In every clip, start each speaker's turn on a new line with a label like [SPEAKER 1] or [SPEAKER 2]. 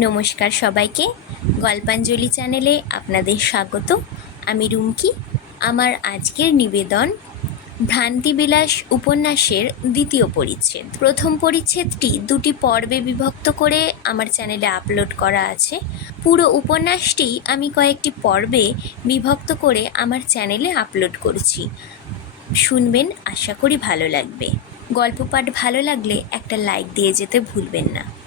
[SPEAKER 1] নমস্কার সবাইকে। গল্পাঞ্জলি চ্যানেলে আপনাদের স্বাগত। আমি রুমকি। আমার আজকের নিবেদন ভ্রান্তিবিলাস উপন্যাসের দ্বিতীয় পরিচ্ছেদ। প্রথম পরিচ্ছেদটি দুটি পর্বে বিভক্ত করে আমার চ্যানেলে আপলোড করা আছে। পুরো উপন্যাসটি আমি কয়েকটি পর্বে বিভক্ত করে আমার চ্যানেলে আপলোড করছি। শুনবেন, আশা করি ভালো লাগবে। গল্প পাঠ ভালো লাগলে একটা লাইক দিয়ে যেতে ভুলবেন না।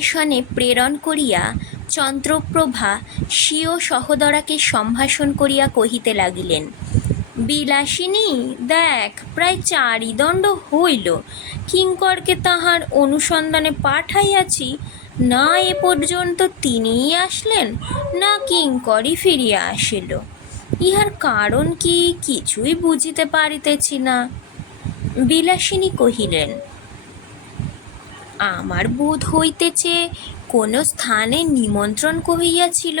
[SPEAKER 1] অন্বেষণে প্রেরণ করিয়া চন্দ্রপ্রভা স্বীয় সহোদরাকে সম্ভাষণ করিয়া কহিতে লাগিলেন, বিলাসিনী, দেখ, প্রায় চারি দণ্ড হইল। কিঙ্করকে তাহার অনুসন্ধানে পাঠাইয়াছি, না এ পর্যন্ত তিনিই আসলেন, না কিঙ্করই ফিরিয়া আসিল। ইহার কারণ কি কিছুই বুঝিতে পারিতেছি না। বিলাসিনী কহিলেন আমার বোধ হইতেছে কোনো স্থানে নিমন্ত্রণ কহিয়াছিল,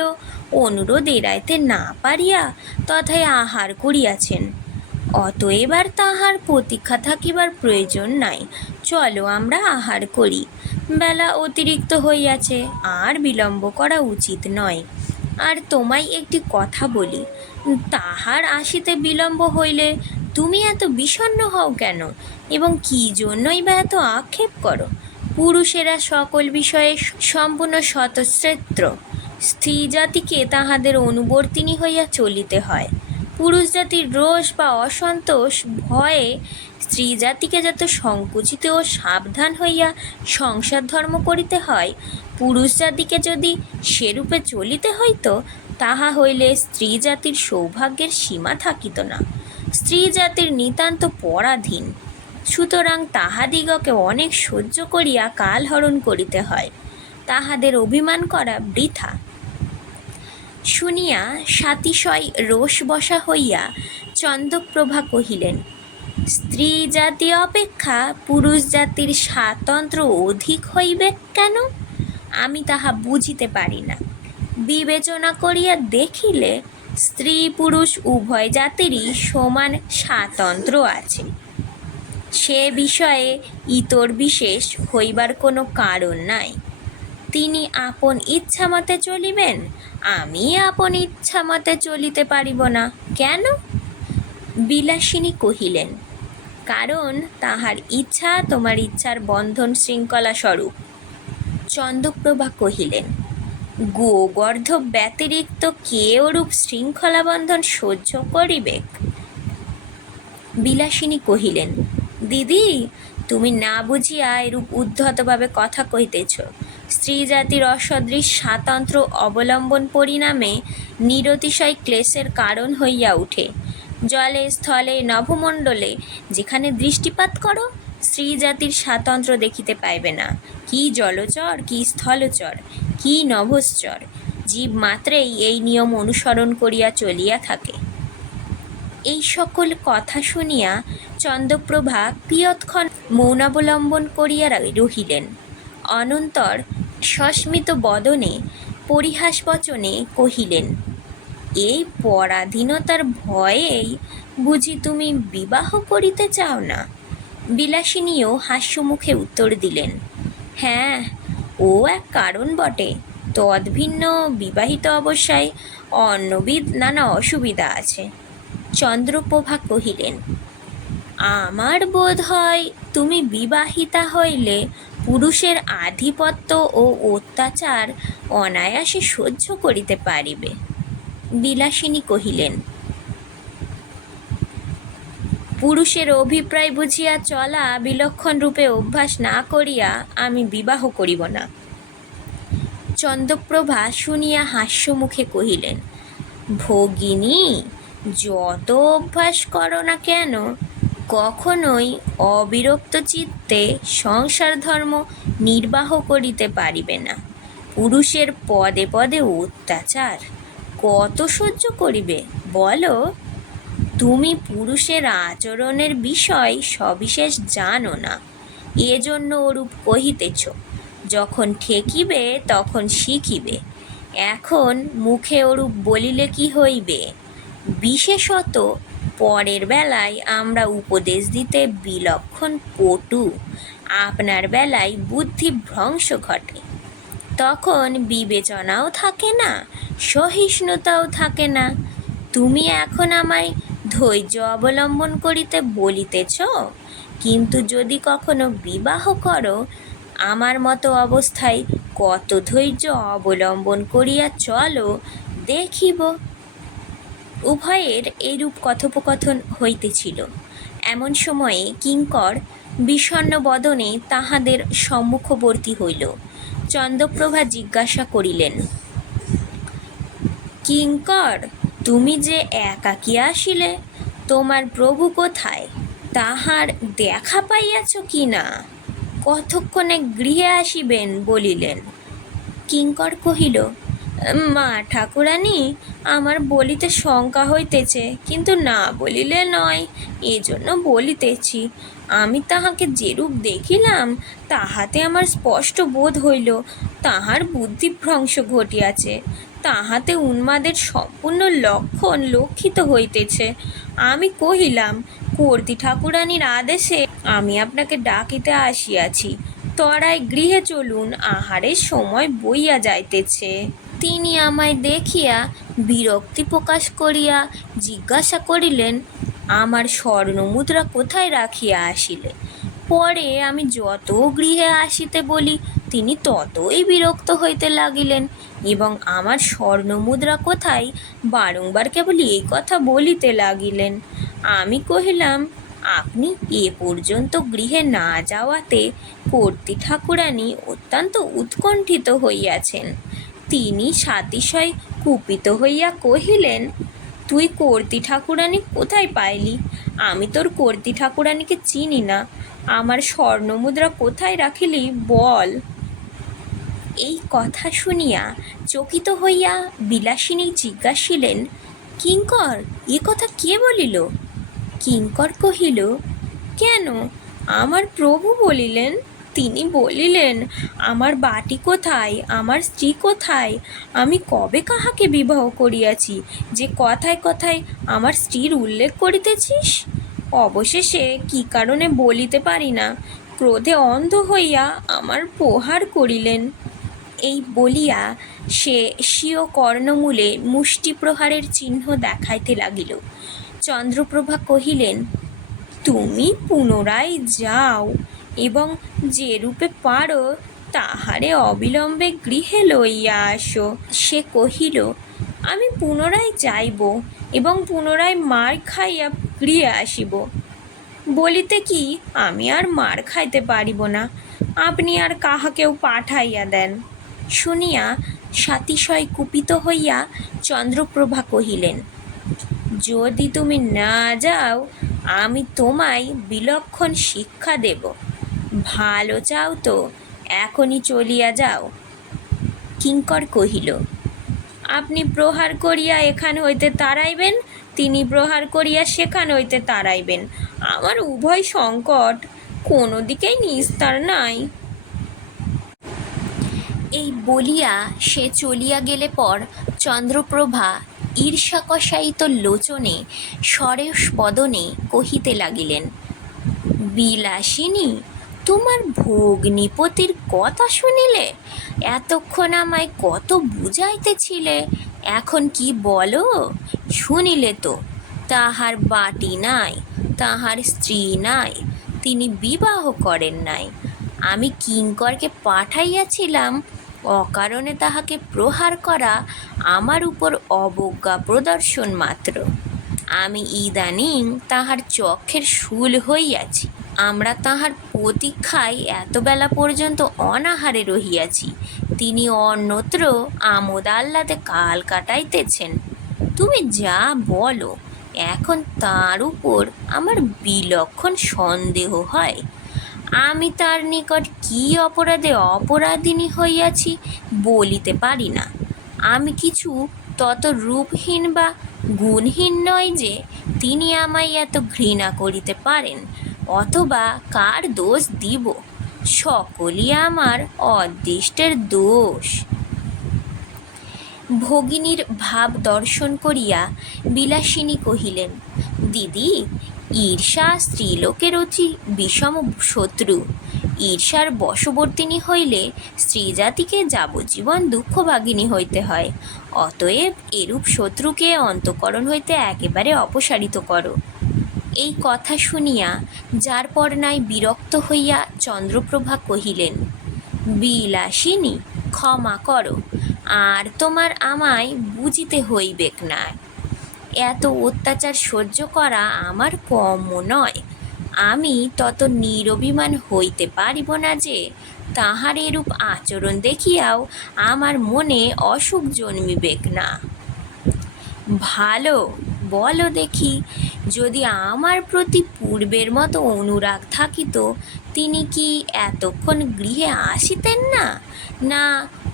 [SPEAKER 1] অনুরোধ এড়াইতে না পারিয়া তথায় আহার করিয়াছেন। অত এবার তাহার প্রতীক্ষা থাকিবার প্রয়োজন নাই, চলো আমরা আহার করি। বেলা অতিরিক্ত হইয়াছে, আর বিলম্ব করা উচিত নয়। আর তোমায় একটি কথা বলি, তাহার আসিতে বিলম্ব হইলে তুমি এত বিষণ্ণ হও কেন, এবং কী জন্যই বা এত আক্ষেপ করো? পুরুষেরা সকল বিষয়ে সম্পূর্ণ স্বতঃস্ত্র স্ত্রী জাতিকে তাহাদের অনুবর্তিনী হইয়া চলিতে হয়। পুরুষ জাতির রোষ বা অসন্তোষ ভয়ে স্ত্রী জাতিকে যত সংকুচিত ও সাবধান হইয়া সংসার ধর্ম করিতে হয় পুরুষ জাতিকে যদি সেরূপে চলিতে হইতো, তাহা হইলে স্ত্রী জাতির সৌভাগ্যের সীমা থাকিত না। স্ত্রী জাতির নিতান্ত পরাধীন। সুতরাং তাহাদিগকে অনেক সহ্য করিয়া কালহরণ করিতে হয়। তাহাদের অভিমান করা বৃথা। শুনিয়া সাতিশয় রোষ বসা হইয়া চন্দ্রপ্রভা কহিলেন, স্ত্রী জাতি অপেক্ষা পুরুষ জাতির স্বাতন্ত্র অধিক হইবে কেন? আমি তাহা বুঝিতে পারি না। বিবেচনা করিয়া দেখিলে স্ত্রী পুরুষ উভয় জাতিরই সমান স্বাতন্ত্র আছে। সে বিষয়ে ইতর বিশেষ হইবার কোনো কারণ নাই। তিনি আপন ইচ্ছা মতে চলিবেন, আমি আপন ইচ্ছা মতে চলিতে পারিব না। কেন? বিলাসিনী কহিলেন, কারণ তাহার ইচ্ছা তোমার ইচ্ছার বন্ধন শৃঙ্খলা স্বরূপ। চন্দ্রপ্রভা কহিলেন, গোবর্ধ ব্যতিরিক্ত কে ওরূপ শৃঙ্খলা বন্ধন সহ্য করিবে? বিলাসিনী কহিলেন দিদি, তুমি না বুঝিয়া এরূপ উদ্ধতভাবে কথা কহিতেছ। স্ত্রী জাতির অসদৃশ স্বাতন্ত্র অবলম্বন পরিণামে নিরতিশয় ক্লেশের কারণ হইয়া উঠে। জলে, স্থলে, নভমণ্ডলে যেখানে দৃষ্টিপাত করো স্ত্রী জাতির স্বাতন্ত্র দেখিতে পাইবে না। কি জলচর, কি স্থলচর, কি নভশ্চর জীব মাত্রেই এই নিয়ম অনুসরণ করিয়া চলিয়া থাকে। এই সকল কথা শুনিয়া চন্দ্রপ্রভা কিয়ৎক্ষণ মৌনাবলম্বন করিয়া রহিলেন। অনন্তর সস্মিত বদনে পরিহাসবচনে কহিলেন, এই পরাধীনতার ভয়েই বুঝি তুমি বিবাহ করিতে চাও না? বিলাসিনীও হাস্যমুখে উত্তর দিলেন হ্যাঁ ও এক কারণ বটে। তদ্ভিন্ন বিবাহিত অবস্থায় অন্যবিধ নানা অসুবিধা আছে। চন্দ্রপ্রভা কহিলেন, আমার বোধ হয় তুমি বিবাহিতা হইলে পুরুষের আধিপত্য ও অত্যাচার অনায়াসে সহ্য করিতে পারিবে। বিলাসিনী কহিলেন, পুরুষের অভিপ্রায় বুঝিয়া চলা বিলক্ষণ রূপে অভ্যাস না করিয়া আমি বিবাহ করিব না। চন্দ্রপ্রভা শুনিয়া হাস্যমুখে কহিলেন, ভগিনী যত অভ্যাস করো না কেন, কখনোই অবিরক্ত চিত্তে সংসার ধর্ম নির্বাহ করিতে পারিবে না। পুরুষের পদে পদে অত্যাচার কত সহ্য করিবে, বলো? তুমি পুরুষের আচরণের বিষয় সবিশেষ জানো না। এজন্য ওরূপ কহিতেছ, যখন ঠেকিবে তখন শিখিবে। এখন মুখে ওরূপ বলিলে কি হইবে? বিশেষত পরের বেলায় আমরা উপদেশ দিতে বিলক্ষণ পটু। আপনার বেলায় বুদ্ধি ভ্রংশ ঘটে। তখন বিবেচনাও থাকে না, সহিষ্ণুতাও থাকে না। তুমি এখন আমায় ধৈর্য অবলম্বন করিতে বলিতেছ? কিন্তু যদি কখনো বিবাহ করো, আমার মতো অবস্থায় কত ধৈর্য অবলম্বন করিয়া চলো, দেখিব। উভয়ের এরূপ কথোপকথন হইতেছিল। এমন সময়ে কিঙ্কর বিষণ্ণ বদনে তাহাদের সম্মুখবর্তী হইল। চন্দ্রপ্রভা জিজ্ঞাসা করিলেন, কিঙ্কর, তুমি যে একাকী আসিলে? তোমার প্রভু কোথায়? তাহার দেখা পাইয়াছ কি না? কতক্ষণে গৃহে আসিবেন বলিলেন। কিঙ্কর কহিল মা ঠাকুরানী, আমার বলিতে শঙ্কা হইতেছে, কিন্তু না বলিলে নয়, এজন্য বলিতেছি। আমি তাহাকে যেরূপ দেখিলাম, তাহাতে আমার স্পষ্ট বোধ হইল, তাহার বুদ্ধিভ্রংশ ঘটিয়াছে, তাহাতে উন্মাদের সম্পূর্ণ লক্ষণ লক্ষিত হইতেছে। আমি কহিলাম, কর্তি ঠাকুরানীর আদেশে আমি আপনাকে ডাকিতে আসিয়াছি, তরায় গৃহে চলুন আহারের সময় বইয়া যাইতেছে। তিনি আমায় দেখিয়া বিরক্তি প্রকাশ করিয়া জিজ্ঞাসা করিলেন, আমার স্বর্ণমুদ্রা কোথায় রাখিয়া আসিলে? পরে আমি যত গৃহে আসিতে বলি, তিনি ততই বিরক্ত হইতে লাগিলেন এবং আমার স্বর্ণমুদ্রা কোথায়? বারংবার কেবল এই কথা বলিতে লাগিলেন। আমি কহিলাম, আপনি এ পর্যন্ত গৃহে না যাওয়াতে কর্তি ঠাকুরানী অত্যন্ত উৎকণ্ঠিত হইয়াছেন। তিনি সাতিশয় কুপিত হইয়া কহিলেন, তুই কর্তি ঠাকুরানী কোথায় পাইলি? আমি তোর কর্তি ঠাকুরানীকে চিনি না। আমার স্বর্ণমুদ্রা কোথায় রাখিলি বল? এই কথা শুনিয়া চকিত হইয়া বিলাসিনী জিজ্ঞাসিলেন, কিঙ্কর, এ কথা কে বলিল? কিঙ্কর কহিল, কেন? আমার প্রভু বলিলেন তিনি বলিলেন, আমার বাটি কোথায়? আমার স্ত্রী কোথায়? আমি কবে কাহাকে বিবাহ করিয়াছি? যে কথায় কথায় আমার স্ত্রীর উল্লেখ করিতেছিস? অবশেষে কি কারণে বলিতে পারি না? ক্রোধে অন্ধ হইয়া আমার প্রহার করিলেন। এই বলিয়া সে স্বীয় কর্ণমূলে মুষ্টি প্রহারের চিহ্ন দেখাইতে লাগিল। চন্দ্রপ্রভা কহিলেন, তুমি পুনরায় যাও। এবং যে রূপে পারো, তাহারে অবিলম্বে গৃহে লইয়া আসো। সে কহিল, আমি পুনরায় যাইব এবং পুনরায় মার খাইয়া গৃহে আসিব। বলিতে কি, আমি আর মার খাইতে পারিব না। আপনি আর কাহাকেও পাঠাইয়া দেন। শুনিয়া সাতিশয় কুপিত হইয়া চন্দ্রপ্রভা কহিলেন, যদি তুমি না যাও, আমি তোমায় বিলক্ষণ শিক্ষা দেব। ভালো চাও তো, এখনই চলিয়া যাও। কিঙ্কর কহিল, আপনি প্রহার করিয়া এখান হইতে তাড়াইবেন, তিনি প্রহার করিয়া সেখান হইতে তাড়াইবেন। আমার উভয় সংকট কোনো দিকেই নিস্তার নাই। এই বলিয়া সে চলিয়া গেলে পর চন্দ্রপ্রভা ঈর্ষাকষায়িত লোচনে, সরেশ বদনে কহিতে লাগিলেন, বিলাসিনী তোমার ভগ্নিপতির কথা শুনিলে? এতক্ষণ আমায় কত বুঝাইতেছিলে? এখন কি বলো? শুনিলে তো, তাহার বাটি নাই, তাহার স্ত্রী নাই, তিনি বিবাহ করেন নাই। আমি কিঙ্করকে পাঠাইয়াছিলাম, অকারণে তাহাকে প্রহার করা আমার উপর অবজ্ঞা প্রদর্শন মাত্র। আমি ইদানিং তাহার চক্ষের শুল হইয়াছি। আমরা তাহার প্রতীক্ষায় এত বেলা পর্যন্ত অনাহারে রহিয়াছি। তিনি অন্যত্র আমোদ আহ্লাদে কাল কাটাইতেছেন। তুমি যা বলো, এখন তার উপর আমার বিলক্ষণ সন্দেহ হয়। আমি তার নিকট কি অপরাধে অপরাধিনী হইয়াছি বলিতে পারি না। আমি কিছু তত রূপহীন বা গুণহীন নয় যে, তিনি আমায় এত ঘৃণা করিতে পারেন। অথবা কার দোষ দিব? সকলই আমার অদৃষ্টের দোষ। ভগিনীর ভাব দর্শন করিয়া বিলাসিনী কহিলেন, দিদি, ঈর্ষা স্ত্রীলোকের অতি বিষম শত্রু। ঈর্ষার বশবর্তিনী হইলে স্ত্রীজাতিকে যাবজ্জীবন দুঃখভাগিনী হইতে হয়। অতএব এরূপ শত্রুকে অন্তকরণ হইতে একেবারে অপসারিত করো। এই কথা শুনিয়া, যার পর নাই বিরক্ত হইয়া চন্দ্রপ্রভা কহিলেন, বিলাসিনী, ক্ষমা করো, আর তোমার আমায় বুঝিতে হইবেক না। এত অত্যাচার সহ্য করা আমার কমও নয়। আমি তত নিরভিমান হইতে পারিব না যে, তাহার এরূপ আচরণ দেখিয়াও আমার মনে অসুখ জন্মিবেক না। ভালো বলো দেখি, যদি আমার প্রতি পূর্বের মতো অনুরাগ থাকিত, তিনি কি এতক্ষণ গৃহে আসিতেন না? না,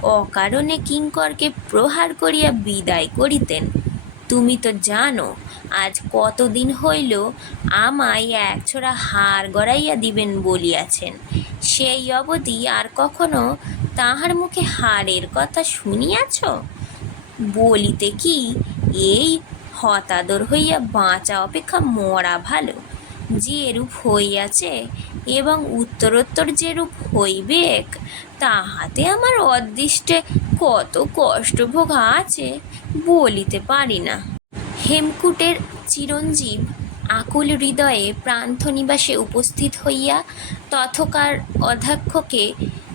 [SPEAKER 1] অকারণে কিঙ্করকে প্রহার করিয়া বিদায় করিতেন। তুমি তো জানো, আজ কতদিন হইল আমায় একছোড়া হার গড়াইয়া দিবেন বলিয়াছেন। সেই অবধি আর কখনো তাহার মুখে হারের কথা শুনিয়াছ? বলিতে কি এই হতাদর হইয়া বাঁচা অপেক্ষা মরা ভালো। যে যেরূপ হইয়াছে এবং উত্তরোত্তর যেরূপ হইবেক তাহাতে আমার অদৃষ্টে কত কষ্ট ভোগ আছে বলিতে পারি না। হেমকূটের চিরঞ্জীব আকুল হৃদয়ে প্রান্থনিবাসে উপস্থিত হইয়া তথকার অধ্যক্ষকে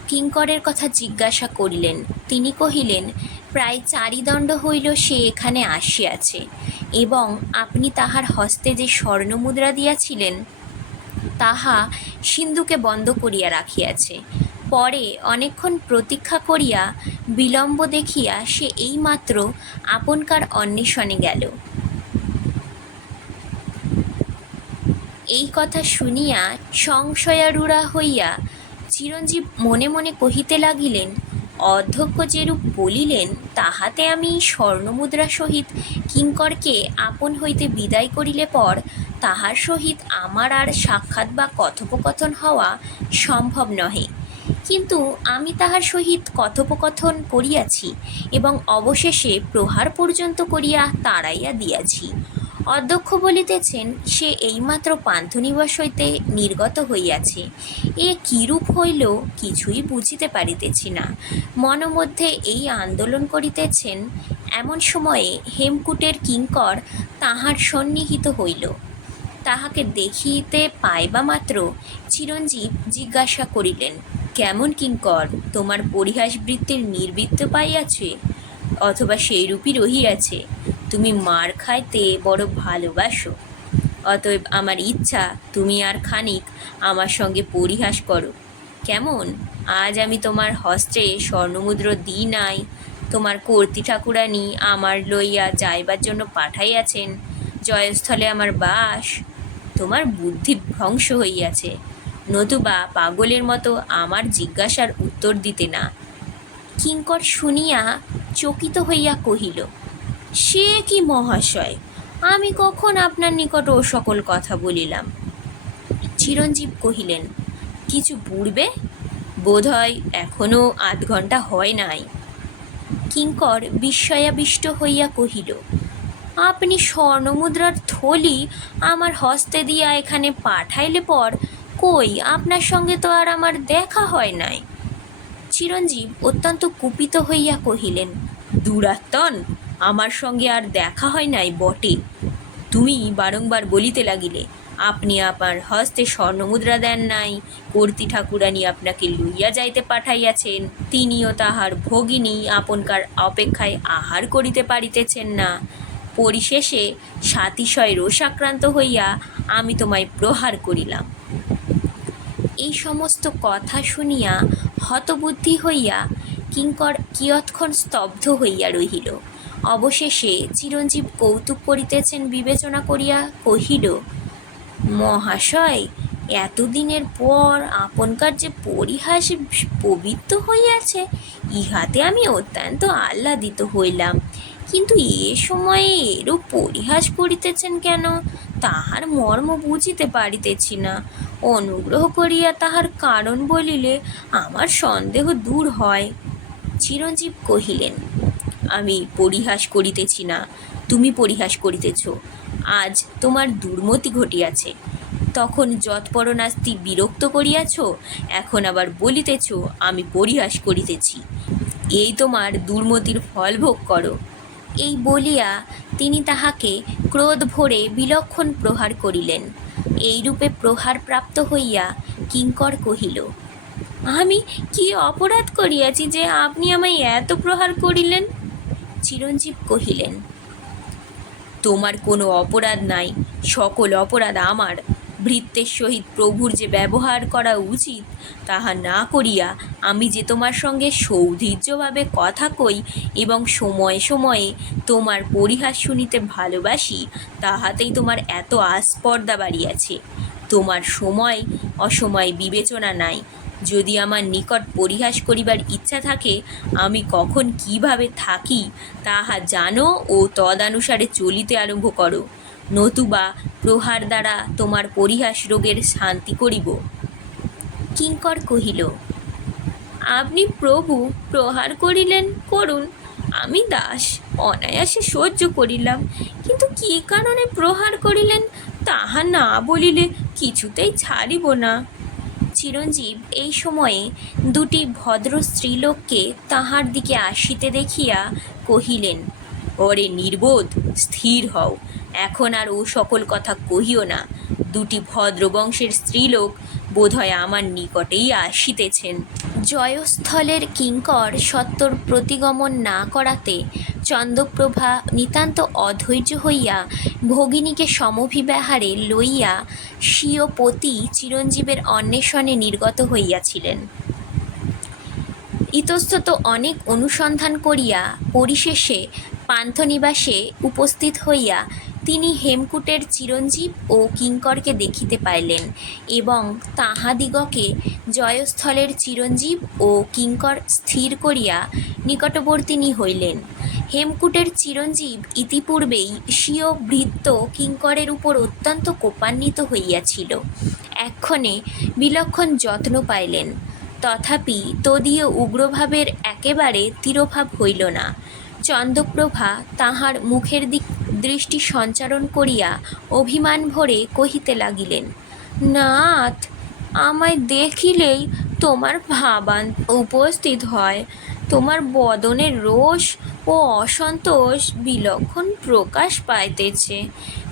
[SPEAKER 1] কিঙ্করের কথা জিজ্ঞাসা করিলেন। তিনি কহিলেন প্রায় চারিদণ্ড হইল সে এখানে আসিয়াছে, এবং আপনি তাহার হস্তে যে স্বর্ণমুদ্রা দিয়াছিলেন, তাহা সিন্ধুকে বন্ধ করিয়া রাখিয়াছে। পরে অনেকক্ষণ প্রতীক্ষা করিয়া বিলম্ব দেখিয়া সে এইমাত্র আপনকার অন্বেষণে গেল। এই কথা শুনিয়া সংশয়ারূঢ়া হইয়া চিরঞ্জীব মনে মনে কহিতে লাগিলেন অধ্যক্ষ যেরূপ বলিলেন, তাহাতে আমি স্বর্ণমুদ্রা সহিত কিঙ্করকে আপন হইতে বিদায় করিলে পর তাহার সহিত আমার আর সাক্ষাৎ বা কথোপকথন হওয়া সম্ভব নহে। কিন্তু আমি তাহার সহিত কথোপকথন করিয়াছি এবং অবশেষে প্রহার পর্যন্ত করিয়া তাড়াইয়া দিয়াছি। অধ্যক্ষ বলিতেছেন, সে এইমাত্র পান্থনিবাস হইতে নির্গত হইয়াছে। এ কিরূপ হইল কিছুই বুঝিতে পারিতেছি না। মনোমধ্যে এই আন্দোলন করিতেছেন, এমন সময়ে হেমকূটের কিঙ্কর তাহার সন্নিহিত হইল। তাহাকে দেখিতে পাইবা মাত্র চিরঞ্জীব জিজ্ঞাসা করিলেন, কেমন কিঙ্কর, তোমার পরিহাস বৃত্তির নির্বৃত্ত পাইয়াছে? অথবা সেইরূপই রহিয়াছে? তুমি মার খাইতে বড় ভালোবাসো। অতএব আমার ইচ্ছা, তুমি আর খানিক আমার সঙ্গে পরিহাস করো। কেমন? আজ আমি তোমার হস্তে স্বর্ণমুদ্র দিই নাই। তোমার কর্তি ঠাকুরানী আমার লইয়া যাইবার জন্য পাঠাইয়াছেন। জয়স্থলে আমার বাস, তোমার বুদ্ধি ভ্রংশ হইয়াছে। নতুবা পাগলের মতো আমার জিজ্ঞাসার উত্তর দিতে না। কিঙ্কর শুনিয়া চকিত হইয়া কহিল সে কি মহাশয়? আমি কখন আপনার নিকট ও সকল কথা বলিলাম? চিরঞ্জীব কহিলেন, কিছু পূর্বে? বোধহয় এখনও আধ ঘণ্টা হয় নাই। কিঙ্কর বিস্ময়াবিষ্ট হইয়া কহিল, আপনি স্বর্ণমুদ্রার থলি আমার হস্তে দিয়া এখানে পাঠাইলে পর কই আপনার সঙ্গে তো আর আমার দেখা হয় নাই? চিরঞ্জীব অত্যন্ত কুপিত হইয়া কহিলেন, দুরাত্তন! আমার সঙ্গে আর দেখা হয় নাই বটে। তুমি বারংবার বলিতে লাগিলে, আপনি আপনার হস্তে স্বর্ণমুদ্রা দেন নাই, কর্তি ঠাকুরানী আপনাকে লইয়া যাইতে পাঠাইয়াছেন, তিনিও তাহার ভগিনী আপনকার অপেক্ষায় আহার করিতে পারিতেছেন না। পরিশেষে সাতিশয় রোষাক্রান্ত হইয়া আমি তোমায় প্রহার করিলাম। এই সমস্ত কথা শুনিয়া হতবুদ্ধি হইয়া কিঙ্কর কিয়ৎক্ষণ স্তব্ধ হইয়া রহিল। অবশেষে চিরঞ্জীব কৌতুক করিতেছেন বিবেচনা করিয়া কহিল, মহাশয়, এতদিনের পর আপনকার যে পরিহাস পবিত্র হইয়াছে, ইহাতে আমি অত্যন্ত আহ্লাদিত হইলাম। কিন্তু এ সময়ে এরূপ পরিহাস করিতেছেন কেন? তাহার মর্ম বুঝিতে পারিতেছি না। অনুগ্রহ করিয়া তাহার কারণ বলিলে আমার সন্দেহ দূর হয়। চিরঞ্জীব কহিলেন আমি পরিহাস করিতেছি না, তুমি পরিহাস করিতেছ। আজ তোমার দুর্মতি ঘটিয়াছে। তখন যৎপরনাস্তি বিরক্ত করিয়াছ, এখন আবার বলিতেছ, আমি পরিহাস করিতেছি। এই তোমার দুর্মতির ফল ভোগ করো। এই বলিয়া তিনি তাহাকে ক্রোধ ভরে বিলক্ষণ প্রহার করিলেন। এইরূপে প্রহার প্রাপ্ত হইয়া কিঙ্কর কহিল, আমি কি অপরাধ করিয়াছি যে আপনি আমায় এত প্রহার করিলেন? চিরঞ্জীব কহিলেন, তোমার কোনো অপরাধ নাই, সকল অপরাধ আমার। ভৃত্যের সহিত প্রভুর যে ব্যবহার করা উচিত, তাহা না করিয়া আমি যে তোমার সঙ্গে সৌধীর্যভাবে কথা কই এবং সময়ে সময়ে তোমার পরিহাস শুনিতে ভালোবাসি, তাহাতেই তোমার এত আস্পর্দা বাড়িয়াছে। তোমার সময় অসময় বিবেচনা নাই যদি আমার নিকট পরিহাস করিবার ইচ্ছা থাকে, আমি কখন কীভাবে থাকি, তাহা জানো ও তদানুসারে চলিতে আরম্ভ করো। নতুবা প্রহার দ্বারা তোমার পরিহাস রোগের শান্তি করিব। কিঙ্কর কহিল, আপনি প্রভু, প্রহার করিলেন, করুন। আমি দাস, অনায়াসে সহ্য করিলাম। কিন্তু কী কারণে প্রহার করিলেন, তাহা না বলিলে কিছুতেই ছাড়িব না। চিরঞ্জীব এই সময়ে দুটি ভদ্র স্ত্রীলোককে তাহার দিকে আসিতে দেখিয়া কহিলেন, ওরে নির্বোধ, স্থির হও। এখন আর ও সকল কথা কহিও না। দুটি ভদ্রবংশের স্ত্রীলোক বোধহয় আমার নিকটেই আসিতেছেন। জয়স্থলের কিঙ্কর সত্তর প্রতিগমন না করাতে চন্দ্রপ্রভা নিতান্ত অধৈর্য হইয়া ভগিনীকে সমভিব্যাহারে লইয়া স্বীয় পতি চিরঞ্জীবের অন্বেষণে নির্গত হইয়াছিলেন। ইতস্তত অনেক অনুসন্ধান করিয়া পরিশেষে পান্থনিবাসে উপস্থিত হইয়া তিনি হেমকূটের চিরঞ্জীব ও কিঙ্করকে দেখিতে পাইলেন এবং তাহাদিগকে জয়স্থলের চিরঞ্জীব ও কিঙ্কর স্থির করিয়া নিকটবর্তিনী হইলেন। হেমকূটের চিরঞ্জীব ইতিপূর্বেই স্বীয় ভৃত্য কিঙ্করের উপর অত্যন্ত কোপান্বিত হইয়াছিল। এক্ষণে বিলক্ষণ যত্ন পাইলেন। তথাপি তদীয় উগ্রভাবের একেবারে তিরোভাব হইল না। চন্দ্রপ্রভা তাহার মুখের দিক দৃষ্টি সঞ্চারণ করিয়া অভিমান ভরে কহিতে লাগিলেন, নাথ, আমায় দেখিলেই তোমার ভাবান উপস্থিত হয়। তোমার বদনের রোষ ও অসন্তোষ বিলক্ষণ প্রকাশ পাইতেছে।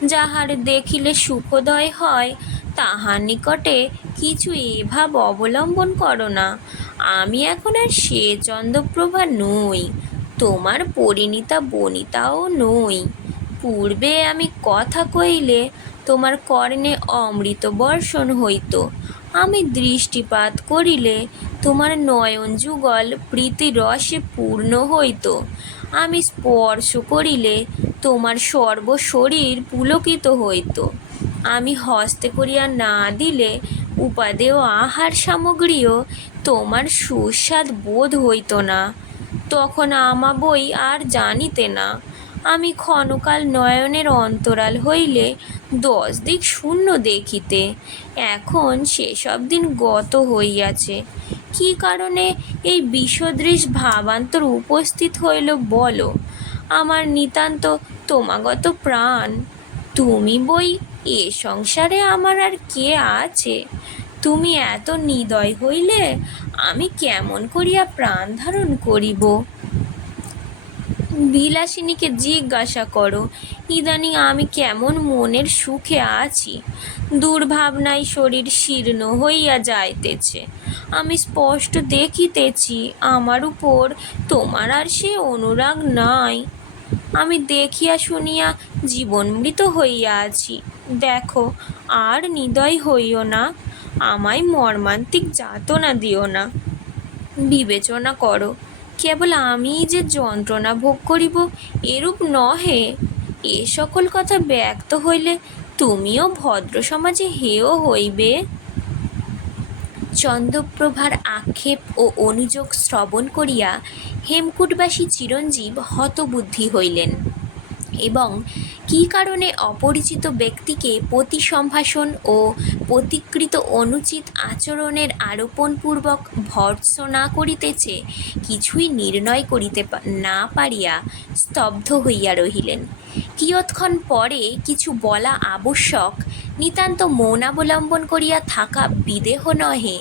[SPEAKER 1] যাহার দেখিলে সুখোদয় হয়, তাহার নিকটে কিছু এভাব অবলম্বন করো না। আমি এখন আর সে চন্দ্রপ্রভা নই। তোমার পরিণীতা বনিতাও নই। পূর্বে আমি কথা কইলে তোমার কর্ণে অমৃত বর্ষণ হইত। আমি দৃষ্টিপাত করিলে তোমার নয়ন যুগল প্রীতি রসে পূর্ণ হইত। আমি স্পর্শ করিলে তোমার সর্বশরীর পুলকিত হইত। আমি হস্তে করিয়া না দিলে উপাদেয় আহার সামগ্রীও তোমার সুস্বাদ বোধ হইত না। তখন আমা বই আর জানিতে না। আমি ক্ষণকাল নয়নের অন্তরাল হইলে দশ দিক শূন্য দেখিতে। এখন সেসব দিন গত হইয়াছে। কি কারণে এই বিষদৃশ ভাবান্তর উপস্থিত হইল বলো। আমার নিতান্ত তোমাগত প্রাণ। তুমি বই এ সংসারে আমার আর কে আছে? তুমি এত নিদয় হইলে আমি কেমন করিয়া প্রাণ ধারণ করিব? বিলাসিনীকে জিজ্ঞাসা করো, ইদানিং আমি কেমন মনের সুখে আছি? দুর্ভাবনায় শরীর শীর্ণ হইয়া যাইতেছে। আমি স্পষ্ট দেখিতেছি, আমার উপর তোমার আর সে অনুরাগ নাই। আমি দেখিয়া শুনিয়া জীবনমৃত হইয়া আছি। দেখো, আর নিদয় হইও না। আমায় মর্মান্তিক যাতনা দিও না। বিবেচনা করো, কেবল আমিই যে যন্ত্রণা ভোগ করিব এরূপ নহে। এ সকল কথা ব্যক্ত হইলে তুমিও ভদ্র সমাজে হেয় হইবে। চন্দ্রপ্রভার আক্ষেপ ও অনুযোগ শ্রবণ করিয়া হেমকূটবাসী চিরঞ্জীব হতবুদ্ধি হইলেন। এবং কী কারণে অপরিচিত ব্যক্তিকে প্রতি সম্ভাষণ ও প্রতিকৃত অনুচিত আচরণের আরোপণপূর্বক ভর্ৎসনা করিতেছে কিছুই নির্ণয় করিতে না পারিয়া স্তব্ধ হইয়া রহিলেন। কিয়ৎক্ষণ পরে কিছু বলা আবশ্যক, নিতান্ত মৌনাবলম্বন করিয়া থাকা বিদেহ নহে।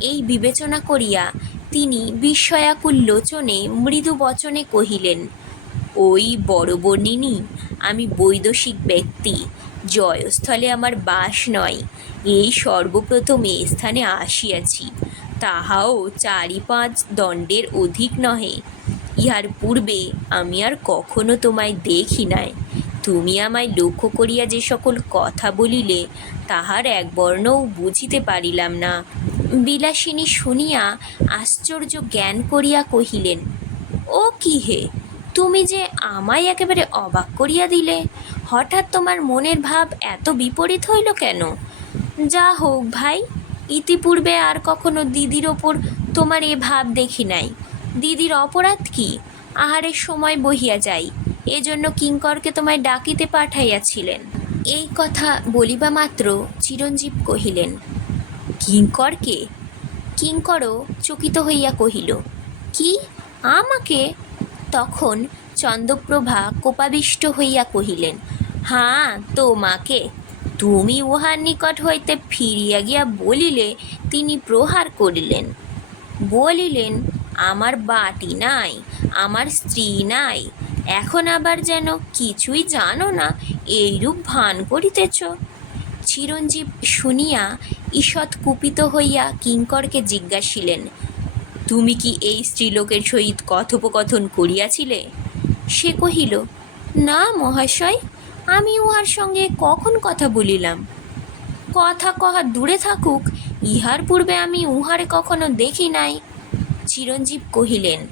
[SPEAKER 1] এই বিবেচনা করিয়া তিনি বিস্ময়াকুল লোচনে মৃদু বচনে কহিলেন ওই বড় বর্ণিনী, আমি বৈদেশিক ব্যক্তি, জয়স্থলে আমার বাস নয়, এই সর্বপ্রথম এ স্থানে আসিয়াছি, তাহাও চারি পাঁচ দণ্ডের অধিক নহে, ইহার পূর্বে আমি আর কখনো তোমায় দেখি নাই, তুমি আমায় লক্ষ্য করিয়া যে সকল কথা বলিলে, তাহার এক বর্ণও বুঝিতে পারিলাম না। বিলাসিনী শুনিয়া আশ্চর্য জ্ঞান করিয়া কহিলেন, ও কি হে? তুমি যে আমায় একেবারে অবাক করিয়া দিলে, হঠাৎ তোমার মনের ভাব এত বিপরীত হইল কেন? যা হোক ভাই, ইতিপূর্বে আর কখনো দিদির ওপর তোমার এ ভাব দেখি নাই। দিদির অপরাধ কি? আহারের সময় বহিয়া যাই, এজন্য কিঙ্করকে তোমায় ডাকিতে পাঠাইয়াছিলেন। এই কথা বলিবা মাত্র চিরঞ্জীব কহিলেন, কিঙ্করকে? কিঙ্করও চকিত হইয়া কহিল, কি? আমাকে? তখন চন্দ্রপ্রভা কোপাবিষ্ট হইয়া কহিলেন, হাঁ, তোমাকে। তুমি উহার নিকট হইতে ফিরিয়া গিয়া বলিলে তিনি প্রহার করিলেন। বলিলেন, আমার বাটি নাই, আমার স্ত্রী নাই। এখন আবার যেন কিছুই জানো না, এইরূপ ভান করিতেছ? চিরঞ্জীব শুনিয়া ঈষৎ কুপিত হইয়া কিঙ্করকে জিজ্ঞাসিলেন তুমি কি এই স্ত্রীলোকের সহিত কথোপকথন করিয়াছিলে? সে কহিল, না মহাশয়, আমি উহার সঙ্গে কখন কথা বলিলাম? কথা কহা দূরে থাকুক, ইহার পূর্বে আমি উহারে কখনো দেখি নাই। চিরঞ্জীব কহিলেন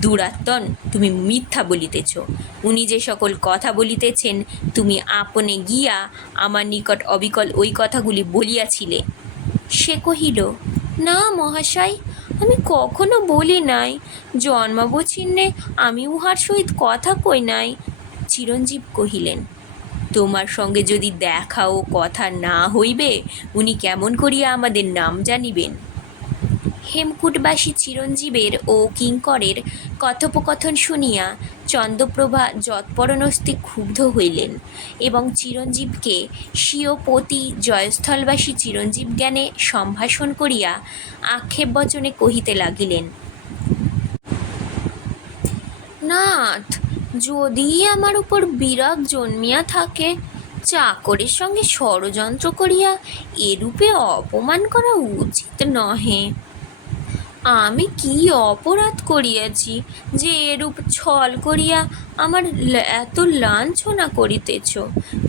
[SPEAKER 1] দুরাত্তন তুমি মিথ্যা বলিতেছ। উনি যে সকল কথা বলিতেছেন, তুমি আপনে গিয়া আমার নিকট অবিকল ওই কথাগুলি বলিয়াছিলে। সে কহিল, না মহাশয় আমি কখনো বলি নাই। জন্মাবচ্ছিন্নে আমি উহার সহিত কথা কই নাই, চিরঞ্জীব কহিলেন। তোমার সঙ্গে যদি দেখা ও কথা না হইবে, উনি কেমন করিয়া আমাদের নাম জানিবেন? হেমকূটবাসী চিরঞ্জীবের ও কিঙ্করের কথোপকথন শুনিয়া চন্দ্রপ্রভা যৎপরণস্তি ক্ষুব্ধ হইলেন এবং চিরঞ্জীবকে স্বীয় পতি জয়স্থলবাসী চিরঞ্জীব জ্ঞানে সম্ভাষণ করিয়া আক্ষেপ বচনে কহিতে লাগিলেন, নাথ, যদি আমার উপর বিরাগ জন্মিয়া থাকে, চাকরের সঙ্গে ষড়যন্ত্র করিয়া এরূপে অপমান করা উচিত নহে। আমি কি অপরাধ করিয়াছি যে এরূপ ছল করিয়া আমার এত লাঞ্ছনা করিতেছ?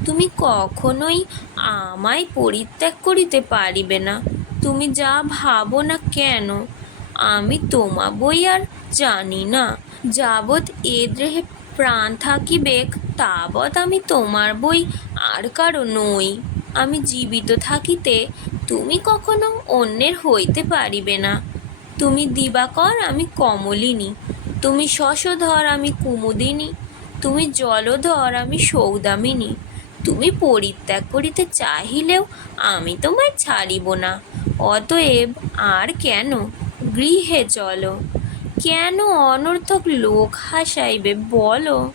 [SPEAKER 1] তুমি কখনোই আমায় পরিত্যাগ করিতে পারিবে না। তুমি যা ভাবো না কেন? আমি তোমা বই আর জানি না। যাবৎ এ দেহে প্রাণ থাকিবেক তাবৎ আমি তোমার বই আর কারও নই। আমি জীবিত থাকিতে তুমি কখনো অন্যের হইতে পারিবে না। তুমি দিবাকর, আমি কমলিনী। তুমি শশধর, আমি কুমুদিনী। তুমি জলধর, আমি সৌদামিনী। তুমি পরিত্যাগ করিতে চাহিলেও আমি তোমায় ছাড়িব না। অতএব আর কেন গৃহে চলো? কেন অনর্থক লোক হাসাইবে বলো?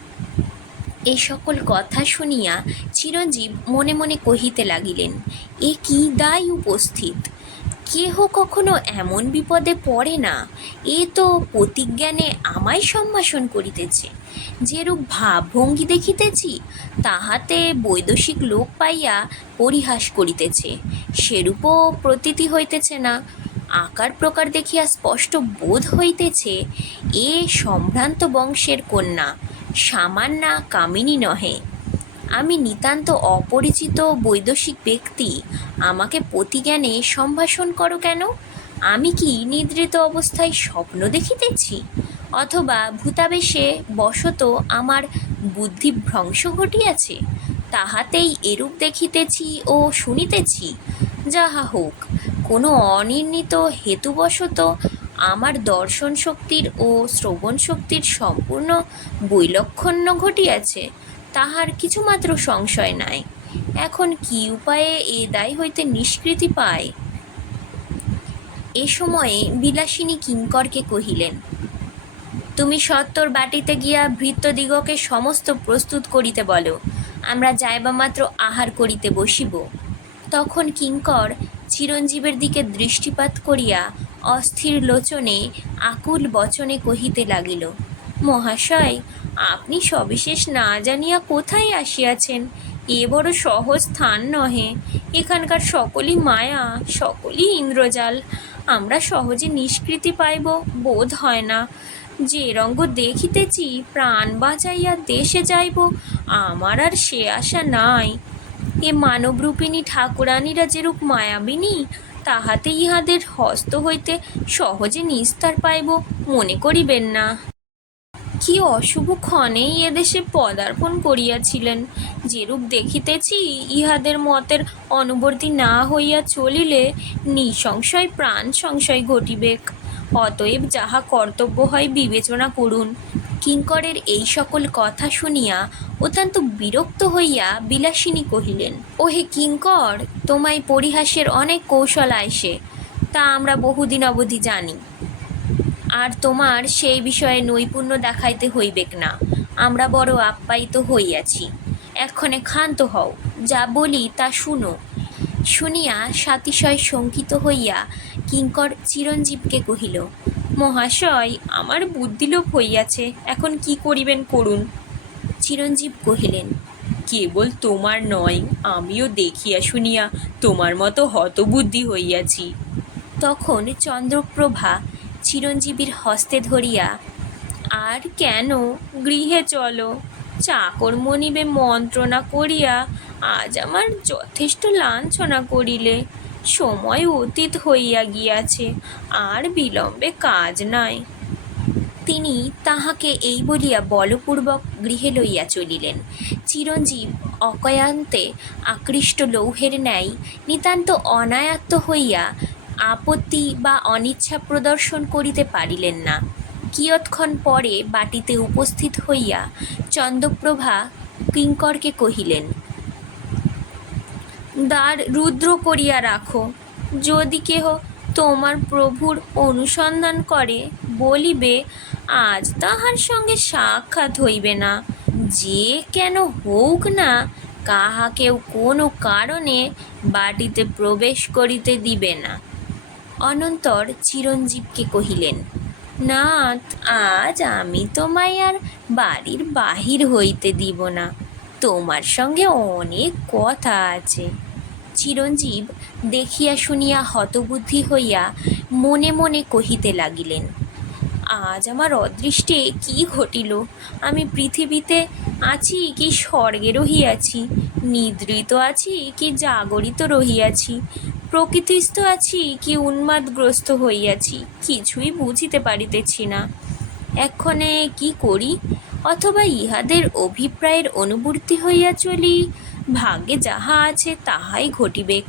[SPEAKER 1] এই সকল কথা শুনিয়া চিরঞ্জীব মনে মনে কহিতে লাগিলেন, এ কি দায় উপস্থিত? কেহ কখনো এমন বিপদে পড়ে না। এ তো প্রতিজ্ঞানে আমায় সম্ভাষণ করিতেছে। যেরূপ ভাবভঙ্গি দেখিতেছি, তাহাতে বৈদেশিক লোক পাইয়া পরিহাস করিতেছে। সেরূপও প্রতীতি হইতেছে না। আকার প্রকার দেখিয়া স্পষ্ট বোধ হইতেছে, এ সম্ভ্রান্ত বংশের কন্যা, সামান্যা কামিনী নহে। আমি নিতান্ত অপরিচিত বৈদেশিক ব্যক্তি। আমাকে প্রতিজ্ঞানে সম্ভাষণ করো কেন? আমি কি নিদ্রিত অবস্থায় স্বপ্ন দেখিতেছি? অথবা ভূতাবেশে বশত আমার বুদ্ধি ভ্রংশ ঘটিয়াছে? তাহাতেই এরূপ দেখিতেছি ও শুনিতেছি। যাহা হোক, কোনো অনির্ণিত হেতুবশত আমার দর্শন শক্তির ও শ্রবণ শক্তির সম্পূর্ণ বৈলক্ষণ্য ঘটিয়াছে। তাহার কিছুমাত্র সংশয় নাই। এখন কি উপায়ে এ দায় হইতে নিষ্কৃতি পায়? এ সময়ে বিলাসিনী কিঙ্করকে কহিলেন, তুমি সত্তর বাটিতে গিয়া ভৃত্যদিগকে সমস্ত প্রস্তুত করিতে বলো, আমরা যাইবা মাত্র আহার করিতে বসিব। তখন কিঙ্কর চিরঞ্জীবের দিকে দৃষ্টিপাত করিয়া অস্থির লোচনে আকুল বচনে কহিতে লাগিল, মহাশয় আপনি সবিশেষ না জানিয়া কোথায় আসিয়াছেন? এ বড় সহজ স্থান নহে। এখানকার সকলই মায়া, সকলই ইন্দ্রজাল। আমরা সহজে নিষ্কৃতি পাইব, বোধ হয় না। যে রঙ্গ দেখিতেছি, প্রাণ বাঁচাইয়া দেশে যাইব, আমার আর সে আশা নাই। এ মানবরূপিণী ঠাকুরানীরা যেরূপ মায়াবিনী, তাহাতে ইহাদের হস্ত হইতে সহজে নিস্তার পাইব, মনে করিবেন না। কি অশুভ ক্ষণেই এদেশে পদার্পণ করিয়াছিলেন। যেরূপ দেখিতেছি, ইহাদের মতের অনুবর্তী না হইয়া চলিলে নিঃসংশয় প্রাণ সংশয় ঘটিবেক অতএব যাহা কর্তব্য হয় বিবেচনা করুন। কিঙ্করের এই সকল কথা শুনিয়া অত্যন্ত বিরক্ত হইয়া বিলাসিনী কহিলেন, ওহে কিঙ্কর, তোমায় পরিহাসের অনেক কৌশল আইসে তা আমরা বহুদিন অবধি জানি। আর তোমার সেই বিষয়ে নৈপুণ্য দেখাইতে হইবেক না। আমরা বড় আপ্যায়িত হইয়াছি। এক্ষণে ক্ষান্ত হও, যা বলি তা শুনো। শুনিয়া সাতিশয় শঙ্কিত হইয়া কিঙ্কর চিরঞ্জীবকে কহিল, মহাশয়, আমার বুদ্ধিলোপ হইয়াছে, এখন কি করিবেন করুন? চিরঞ্জীব কহিলেন,
[SPEAKER 2] কেবল তোমার নয়, আমিও দেখিয়া শুনিয়া তোমার মতো হতবুদ্ধি হইয়াছি।
[SPEAKER 1] তখন চন্দ্রপ্রভা চিরঞ্জীবীর হস্তে ধরিয়া, আর কেন গৃহে চলো? চাকর মনিবে মন্ত্রণা করিয়া আজ আমার যথেষ্ট লাঞ্ছনা করিলে। সময় অতীত হইয়া গিয়াছে, আর বিলম্বে কাজ নাই তিনি তাহাকে এই বলিয়া বলপূর্বক গৃহে লইয়া চলিলেন। চিরঞ্জীব অকয়ান্তে আকৃষ্ট লৌহের ন্যায় নিতান্ত অনায়াত্ত হইয়া আপত্তি বা অনিচ্ছা প্রদর্শন করিতে পারিলেন না। কিয়ৎক্ষণ পরে বাটিতে উপস্থিত হইয়া চন্দ্রপ্রভা কিঙ্করকে কহিলেন, দ্বার রুদ্র করিয়া রাখো। যদি কেহ তোমার প্রভুর অনুসন্ধান করে, বলিবে, আজ তাহার সঙ্গে সাক্ষাৎ হইবে না। যে কেন হোক না, কাহাকেও কোনো কারণে বাটিতে প্রবেশ করিতে দিবে না। অনন্তর চিরঞ্জীবকে কহিলেন, নাথ, আজ আমি তোমায় আর বাড়ির বাহির হইতে দিব না। তোমার সঙ্গে অনেক কথা আছে চিরঞ্জীব দেখিয়া শুনিয়া হতবুদ্ধি হইয়া মনে মনে কহিতে লাগিলেন আজ আমার অদৃষ্টে কি ঘটিল? আমি পৃথিবীতে আছি কি স্বর্গে রহিয়াছি? নিদ্রিত আছি কি জাগরিত রহিয়াছি? প্রকৃতিস্থ আছি কি উন্মাদগ্রস্ত হইয়াছি? কিছুই বুঝিতে পারিতেছি না। এক্ষণে কি করি? অথবা ইহাদের অভিপ্রায়ের অনুবর্তী হইয়া চলি? ভাগ্যে যাহা আছে তাহাই ঘটিবেক।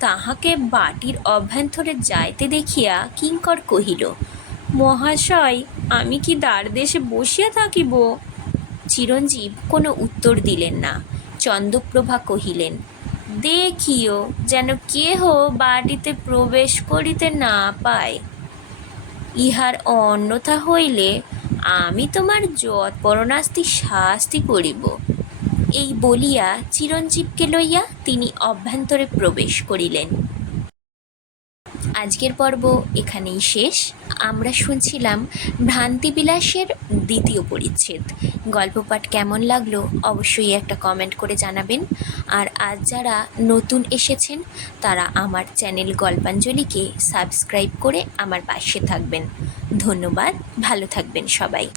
[SPEAKER 1] তাহাকে বাটির অভ্যন্তরে যাইতে দেখিয়া কিঙ্কর কহিল মহাশয়, আমি কি দ্বারদেশে বসিয়া থাকিব? চিরঞ্জীব কোনো উত্তর দিলেন না। চন্দ্রপ্রভা কহিলেন, দেখিও যেন কেহ বাড়িতে প্রবেশ করিতে না পায়। ইহার অন্যথা হইলে আমি তোমার যৎপরণাস্তি শাস্তি করিব এই বলিয়া চিরঞ্জীবকে লইয়া তিনি অভ্যন্তরে প্রবেশ করিলেন। আজকের পর্ব এখানেই শেষ। আমরা শুনছিলাম ভ্রান্তিবিলাসের দ্বিতীয় পরিচ্ছেদ। গল্পপাঠ কেমন লাগল অবশ্যই একটা কমেন্ট করে জানাবেন। আর আজ যারা নতুন এসেছেন, তারা আমার চ্যানেল গল্পাঞ্জলিকে সাবস্ক্রাইব করে আমার পাশে থাকবেন। ধন্যবাদ, ভালো থাকবেন সবাই।